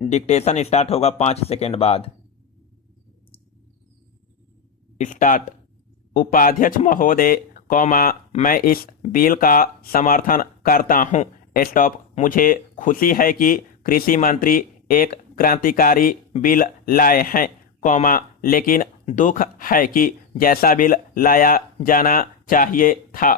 Dictation start होगा 5 second बाद। Start. उपाध्यक्ष महोदय, मैं इस बिल का समर्थन करता हूं। स्टॉप। मुझे खुशी है कि कृषि मंत्री एक क्रांतिकारी बिल लाए हैं, लेकिन दुख है कि जैसा बिल लाया जाना चाहिए था,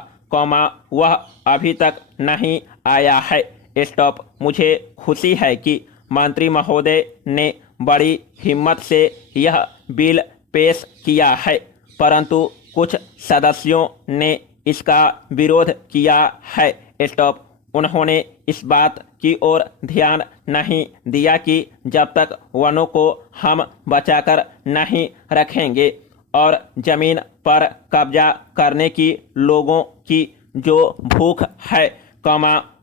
वह अभी तक नहीं आया है। स्टॉप। मुझे खुशी है कि मंत्री महोदय ने बड़ी हिम्मत से यह बिल पेश किया है, परंतु कुछ सदस्यों ने इसका विरोध किया है। स्टॉप। उन्होंने इस बात की ओर ध्यान नहीं दिया कि जब तक वनों को हम बचाकर नहीं रखेंगे और जमीन पर कब्जा करने की लोगों की जो भूख है,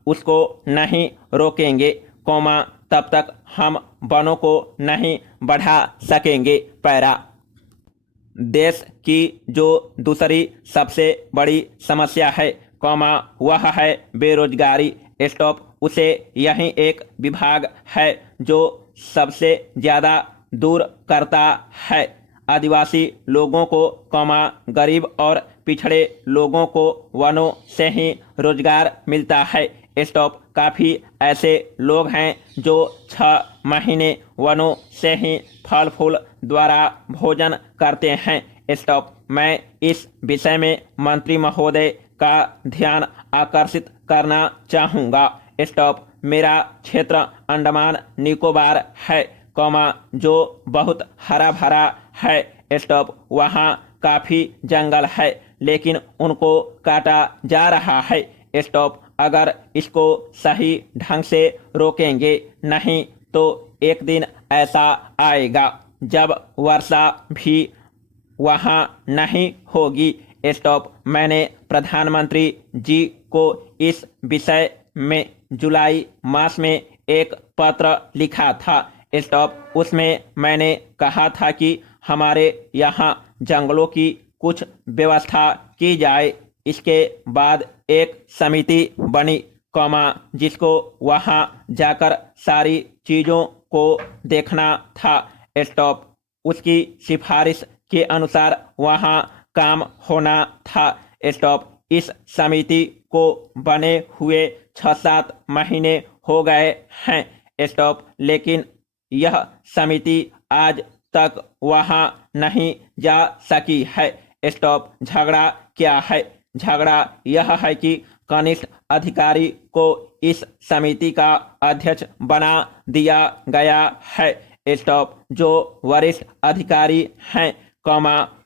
उसको नहीं रोकेंगे, तब तक हम वनों को नहीं बढ़ा सकेंगे। पैरा। देश की जो दूसरी सबसे बड़ी समस्या है, वह है बेरोजगारी। स्टॉप। उसे यही एक विभाग है जो सबसे ज़्यादा दूर करता है। आदिवासी लोगों को, गरीब और पिछड़े लोगों को वनों से ही रोजगार मिलता है। स्टॉप। काफ़ी ऐसे लोग हैं जो 6 महीने वनों से ही फल फूल द्वारा भोजन करते हैं। स्टॉप। मैं इस विषय में मंत्री महोदय का ध्यान आकर्षित करना चाहूँगा। स्टॉप। मेरा क्षेत्र अंडमान निकोबार है, जो बहुत हरा भरा है। स्टॉप। वहाँ काफ़ी जंगल है, लेकिन उनको काटा जा रहा है। स्टॉप। अगर इसको सही ढंग से रोकेंगे नहीं तो एक दिन ऐसा आएगा जब वर्षा भी वहाँ नहीं होगी। स्टॉप। मैंने प्रधानमंत्री जी को इस विषय में जुलाई मास में एक पत्र लिखा था। स्टॉप। उसमें मैंने कहा था कि हमारे यहाँ जंगलों की कुछ व्यवस्था की जाए। इसके बाद एक समिति बनी, जिसको वहाँ जाकर सारी चीज़ों को देखना था। स्टॉप। उसकी सिफारिश के अनुसार वहाँ काम होना था। स्टॉप। इस समिति को बने हुए 6-7 महीने हो गए हैं। स्टॉप। लेकिन यह समिति आज तक वहाँ नहीं जा सकी है। स्टॉप। झगड़ा क्या है? झगड़ा यह है कि कनिष्ठ अधिकारी को इस समिति का अध्यक्ष बना दिया गया है। स्टॉप। जो वरिष्ठ अधिकारी हैं,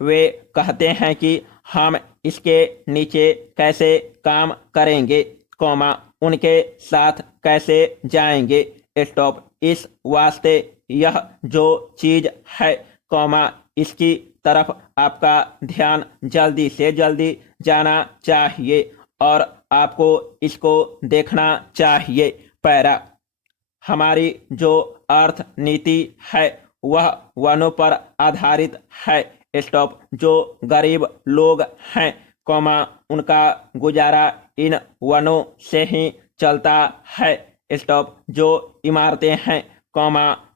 वे कहते हैं कि हम इसके नीचे कैसे काम करेंगे, उनके साथ कैसे जाएंगे। स्टॉप। इस वास्ते यह जो चीज़ है, इसकी तरफ आपका ध्यान जल्दी से जल्दी जाना चाहिए और आपको इसको देखना चाहिए। पैरा। हमारी जो अर्थ नीति है वह वनों पर आधारित है। स्टॉप। जो गरीब लोग हैं, उनका गुजारा इन वनों से ही चलता है। स्टॉप। जो इमारतें हैं,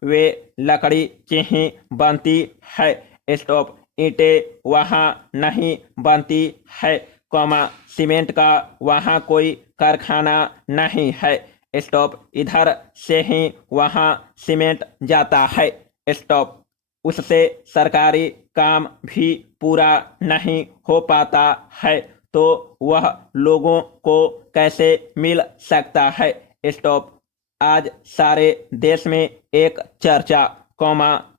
वे लकड़ी की ही बनती है। स्टॉप। ईंटें वहाँ नहीं बनती है, सीमेंट का वहाँ कोई कारखाना नहीं है। स्टॉप। इधर से ही वहाँ सीमेंट जाता है। स्टॉप। उससे सरकारी काम भी पूरा नहीं हो पाता है, तो वह लोगों को कैसे मिल सकता है। स्टॉप। आज सारे देश में एक चर्चा,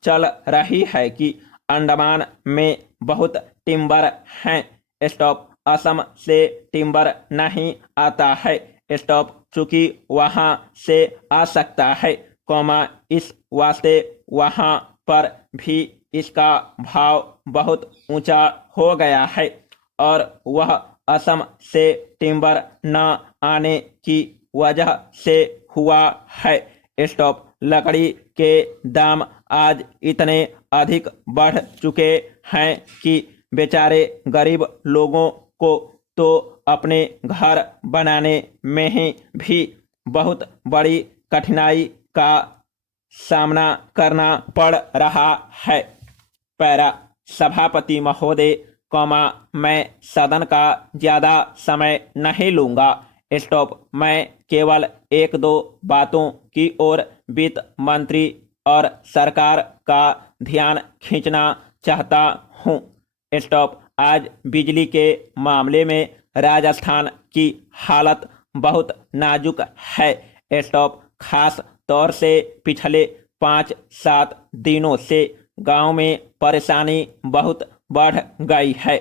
चल रही है कि अंडमान में बहुत टिम्बर हैं। स्टॉप। असम से टिम्बर नहीं आता है। स्टॉप। चूंकि वहाँ से आ सकता है, इस वास्ते वहाँ पर भी इसका भाव बहुत ऊंचा हो गया है और वह असम से टिम्बर न आने की वजह से हुआ है। स्टॉप। लकड़ी के दाम आज इतने अधिक बढ़ चुके हैं कि बेचारे गरीब लोगों को तो अपने घर बनाने में ही भी बहुत बड़ी कठिनाई का सामना करना पड़ रहा है। पैरा सभापति महोदय, मैं सदन का ज्यादा समय नहीं लूंगा। स्टॉप। मैं केवल एक दो बातों की ओर वित्त मंत्री और सरकार का ध्यान खींचना चाहता हूं। स्टॉप। आज बिजली के मामले में राजस्थान की हालत बहुत नाजुक है। स्टॉप। खास तौर से पिछले 5-7 दिनों से गांव में परेशानी बहुत बढ़ गई है।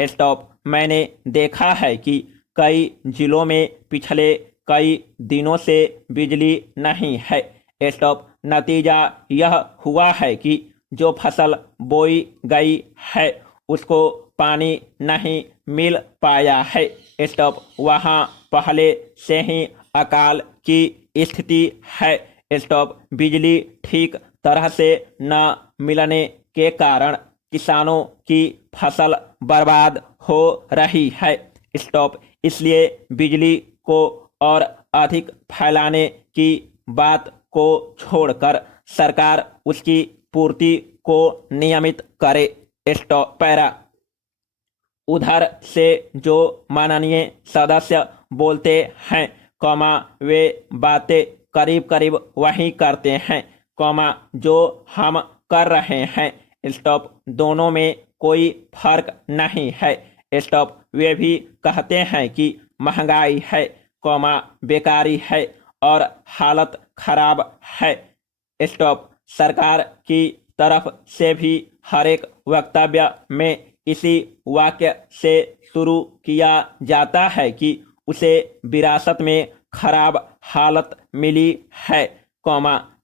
स्टॉप। मैंने देखा है कि कई जिलों में पिछले कई दिनों से बिजली नहीं है। स्टॉप। नतीजा यह हुआ है कि जो फसल बोई गई है उसको पानी नहीं मिल पाया है। स्टॉप। वहाँ पहले से ही अकाल की स्थिति है। स्टॉप। बिजली ठीक तरह से न मिलने के कारण किसानों की फसल बर्बाद हो रही है। स्टॉप। इसलिए बिजली को और अधिक फैलाने की बात को छोड़कर सरकार उसकी पूर्ति को नियमित करे। स्टॉप। पैरा। उधर से जो माननीय सदस्य बोलते हैं, वे बातें करीब करीब वही करते हैं, जो हम कर रहे हैं। स्टॉप। दोनों में कोई फर्क नहीं है। स्टॉप। वे भी कहते हैं कि महंगाई है, बेकारी है और हालत खराब है। स्टॉप। सरकार की तरफ से भी हर एक वक्तव्य में इसी वाक्य से शुरू किया जाता है कि उसे विरासत में खराब हालत मिली है,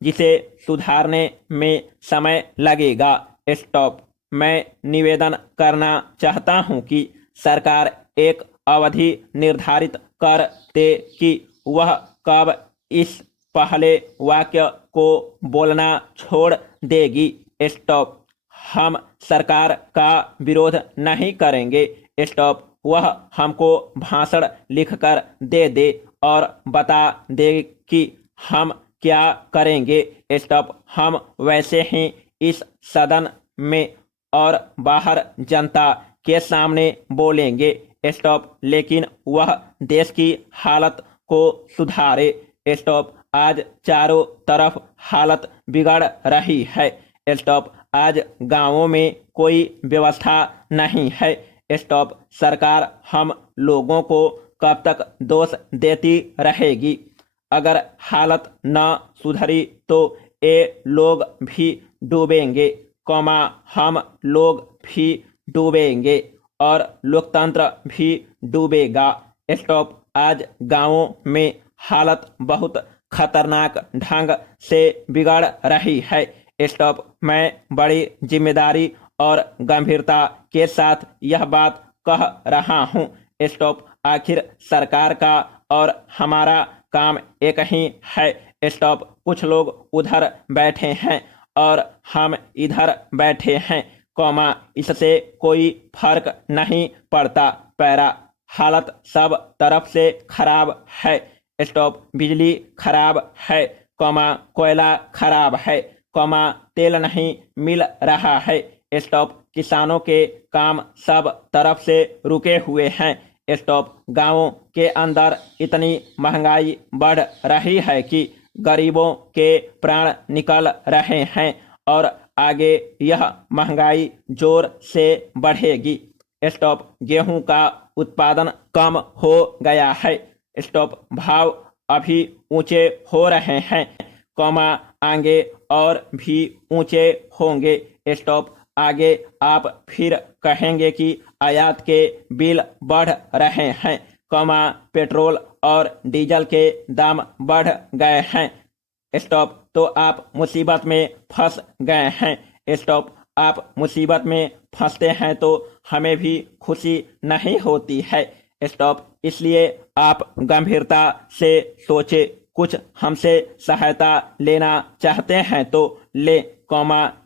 जिसे सुधारने में समय लगेगा। स्टॉप। मैं निवेदन करना चाहता हूं कि सरकार एक अवधि निर्धारित कर दे कि वह कब इस पहले वाक्य को बोलना छोड़ देगी। स्टॉप। हम सरकार का विरोध नहीं करेंगे। स्टॉप। वह हमको भाषण लिखकर दे दे और बता दे कि हम क्या करेंगे। स्टॉप। हम वैसे ही इस सदन में और बाहर जनता के सामने बोलेंगे। स्टॉप। लेकिन वह देश की हालत को सुधारे। स्टॉप। आज चारों तरफ हालत बिगड़ रही है। स्टॉप। आज गांवों में कोई व्यवस्था नहीं है। स्टॉप। सरकार हम लोगों को कब तक दोष देती रहेगी? अगर हालत न सुधरी तो ये लोग भी डूबेंगे, हम लोग भी डूबेंगे और लोकतंत्र भी डूबेगा। स्टॉप। आज गांवों में हालत बहुत खतरनाक ढंग से बिगड़ रही है। स्टॉप। मैं बड़ी जिम्मेदारी और गंभीरता के साथ यह बात कह रहा हूं। स्टॉप। आखिर सरकार का और हमारा काम एक ही है। स्टॉप। कुछ लोग उधर बैठे हैं और हम इधर बैठे हैं, इससे कोई फर्क नहीं पड़ता। पैरा। हालत सब तरफ से खराब है। स्टॉप। बिजली खराब है, कोयला खराब है, तेल नहीं मिल रहा है। स्टॉप। किसानों के काम सब तरफ से रुके हुए हैं। स्टॉप। गांवों के अंदर इतनी महंगाई बढ़ रही है कि गरीबों के प्राण निकल रहे हैं और आगे यह महंगाई जोर से बढ़ेगी। स्टॉप। गेहूं का उत्पादन कम हो गया है। स्टॉप। भाव अभी ऊंचे हो रहे हैं, आगे और भी ऊंचे होंगे। स्टॉप। आगे आप फिर कहेंगे कि आयात के बिल बढ़ रहे हैं, पेट्रोल और डीजल के दाम बढ़ गए हैं। स्टॉप। तो आप मुसीबत में फंस गए हैं। स्टॉप। आप मुसीबत में फंसते हैं तो हमें भी खुशी नहीं होती है। स्टॉप। इसलिए आप गंभीरता से सोचे, कुछ हमसे सहायता लेना चाहते हैं तो ले,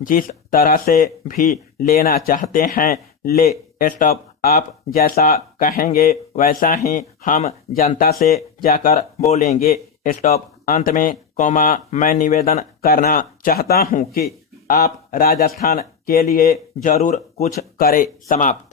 जिस तरह से भी लेना चाहते हैं ले। स्टॉप। आप जैसा कहेंगे वैसा ही हम जनता से जाकर बोलेंगे। स्टॉप। अंत में कौमा मैं निवेदन करना चाहता हूं कि आप राजस्थान के लिए जरूर कुछ करें। समाप्त।